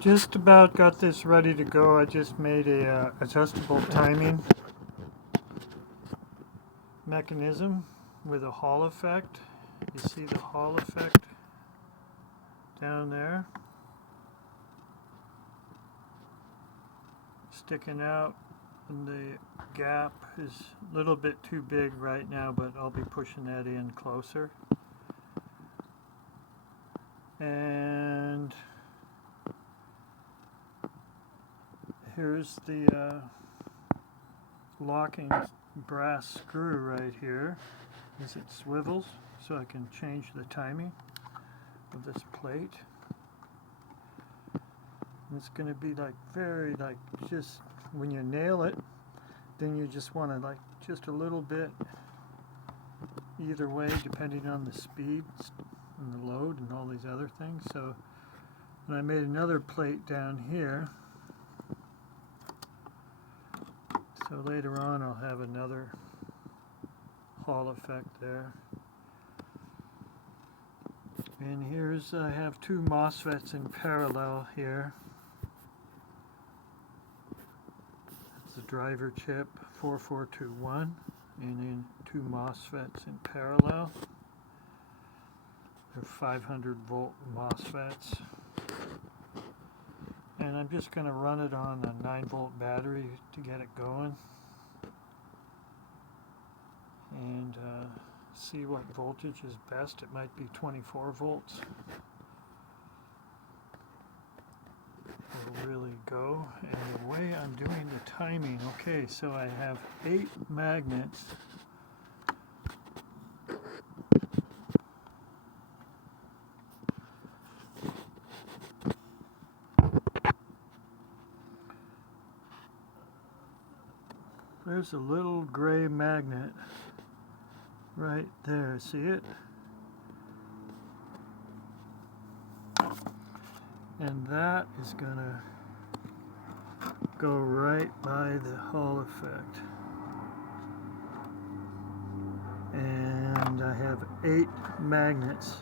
Just about got this ready to go. I just made a adjustable timing mechanism with a Hall effect. You see the Hall effect down there sticking out, and the gap is a little bit too big right now, but I'll be pushing that in closer. And here's the locking brass screw right here as it swivels, so I can change the timing of this plate. And it's going to be very just when you nail it, then you just want to just a little bit either way depending on the speed and the load and all these other things. So, and I made another plate down here, so later on I'll have another Hall effect there. And here's, I have two MOSFETs in parallel here. It's the driver chip 4421, and then two MOSFETs in parallel. They're 500 volt MOSFETs. And I'm just going to run it on a 9 volt battery to get it going. And see what voltage is best. It might be 24 volts. It'll really go. And the way I'm doing the timing, okay, so I have 8 magnets. There's a little gray magnet right there, see it? And that is gonna go right by the Hall effect. And I have 8 magnets.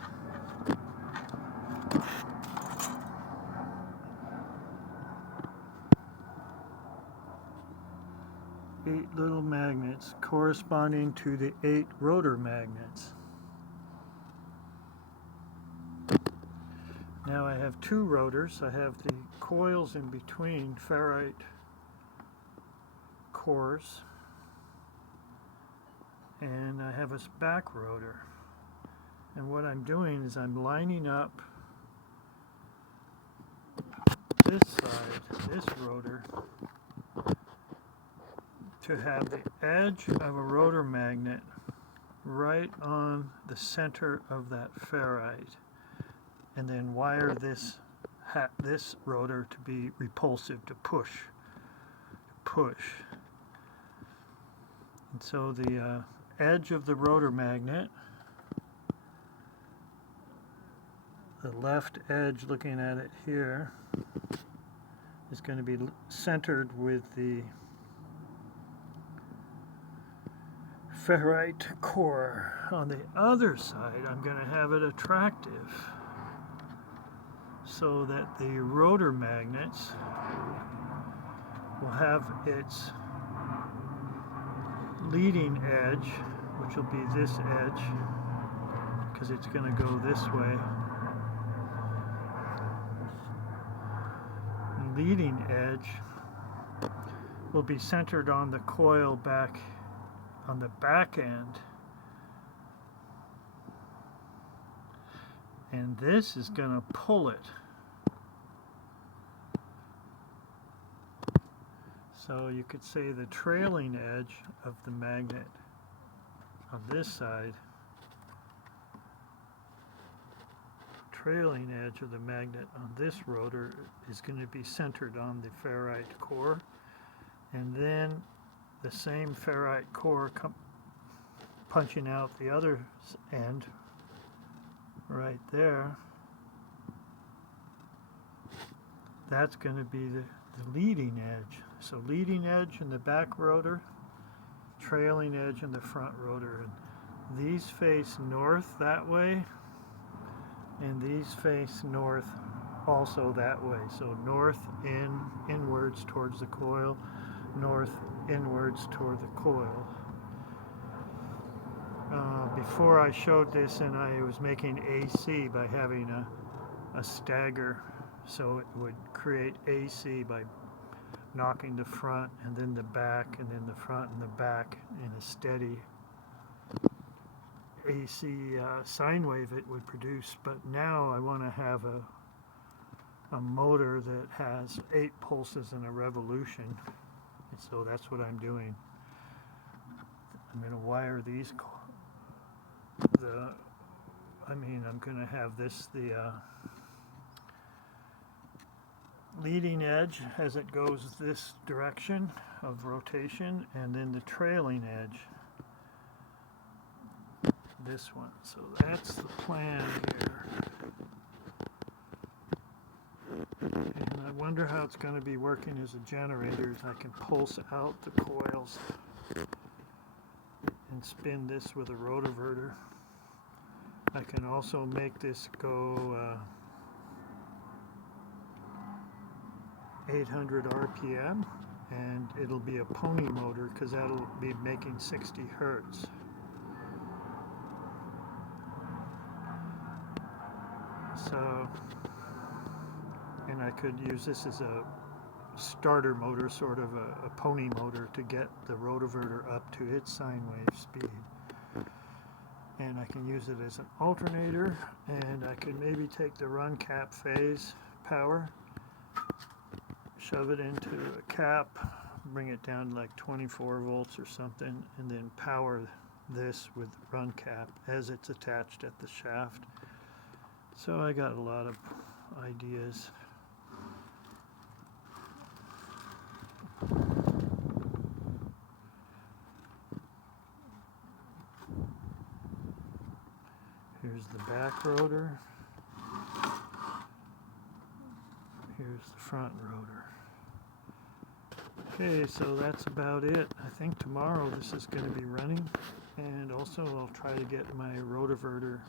Eight little magnets corresponding to the 8 rotor magnets. Now I have 2 rotors. I have the coils in between ferrite cores, and I have a back rotor. And what I'm doing is I'm lining up this side, this rotor, to have the edge of a rotor magnet right on the center of that ferrite, and then wire this rotor to be repulsive, to push. And so the edge of the rotor magnet, the left edge looking at it here, is going to be centered with the ferrite core. On the other side, I'm going to have it attractive so that the rotor magnets will have its leading edge, which will be this edge, because it's going to go this way. The leading edge will be centered on the coil back on the back end, and this is going to pull it. So you could say the trailing edge of the magnet on this side, trailing edge of the magnet on this rotor is going to be centered on the ferrite core, and then the same ferrite core punching out the other end right there. That's going to be the leading edge. So leading edge in the back rotor, trailing edge in the front rotor. And these face north that way, and these face north also that way. So north inwards towards the coil, north inwards toward the coil. Before I showed this, and I was making AC by having a stagger, so it would create AC by knocking the front and then the back and then the front and the back in a steady AC sine wave it would produce. But now I want to have a motor that has 8 pulses in a revolution, and so that's what I'm doing. I'm going to wire these I'm going to have this the leading edge as it goes this direction of rotation, and then the trailing edge this one. So that's the plan here. And I wonder how it's going to be working as a generator. I can pulse out the coils and spin this with a rotoverter. I can also make this go 800 RPM, and it'll be a pony motor because that'll be making 60 hertz. So, and I could use this as a starter motor, sort of a pony motor, to get the rotoverter up to its sine wave speed. And I can use it as an alternator, and I could maybe take the run cap phase power, shove it into a cap, bring it down to like 24 volts or something, and then power this with the run cap as it's attached at the shaft. So I got a lot of ideas. Here's the back rotor. Here's the front rotor. Okay, so that's about it. I think tomorrow this is going to be running, and also I'll try to get my rotoverter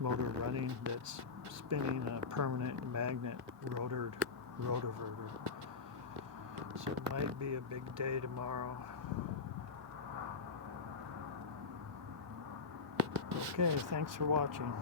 motor running that's spinning a permanent magnet rotoverter. So it might be a big day tomorrow. Okay, thanks for watching.